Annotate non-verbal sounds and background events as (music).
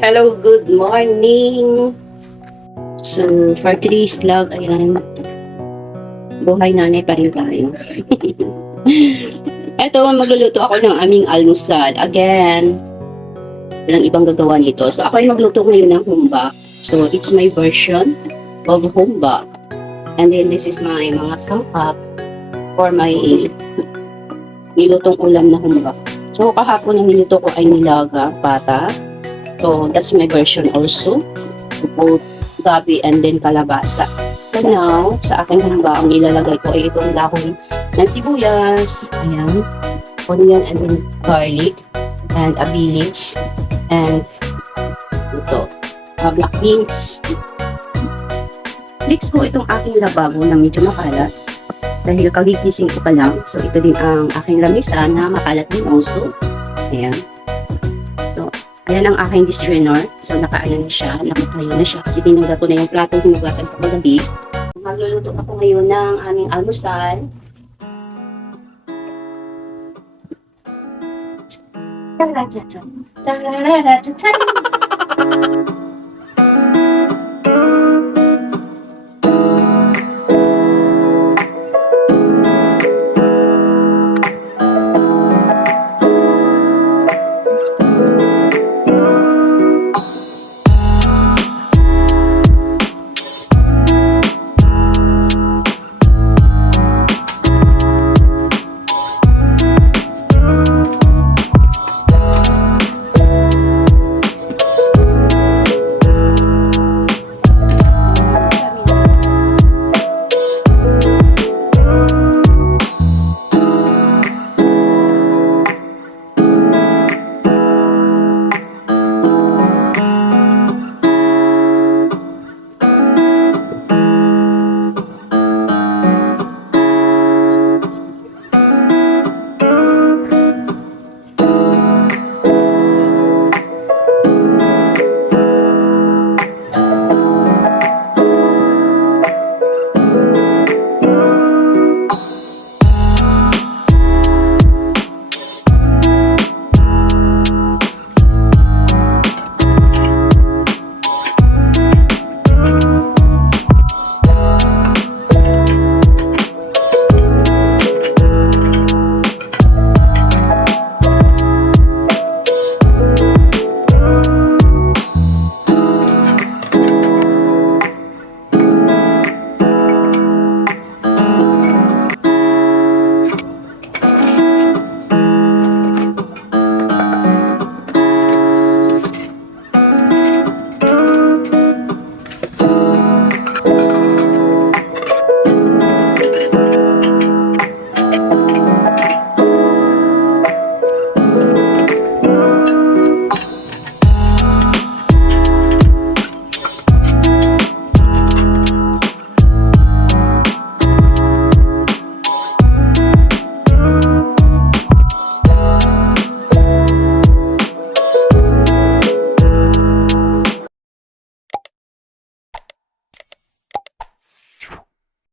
Hello, good morning! So, for today's vlog, ayan, buhay nanay pa rin tayo. (laughs) Eto, magluluto ako ng aming almusal. Again, walang ibang gagawa nito. So, ako ay magluto ngayon ng humba. So, it's my version of humba. And then, this is my mga sangkap for my nilutong ulam na humba. So, kahapon ang niluto ko ay nilaga, pata. So, that's my version also. Both gabi and then kalabasa. So now, sa aking humba, ang ilalagay ko ay itong dahon ng sibuyas, ayan, onion and then garlic, and a village, and ito, uh, black beans. Mix ko itong aking labago na medyo makalat dahil kagigising ko pa lang. So, ito din ang aking lamisa na makalat din also. Ayan. Ayan ang aking disrenor. So, nakaano na siya, nakatayo na siya. Kasi tinanggal ko na yung plato hinugasan ko kagabi. Magluluto ako ngayon ng aming almusal. Tararatan.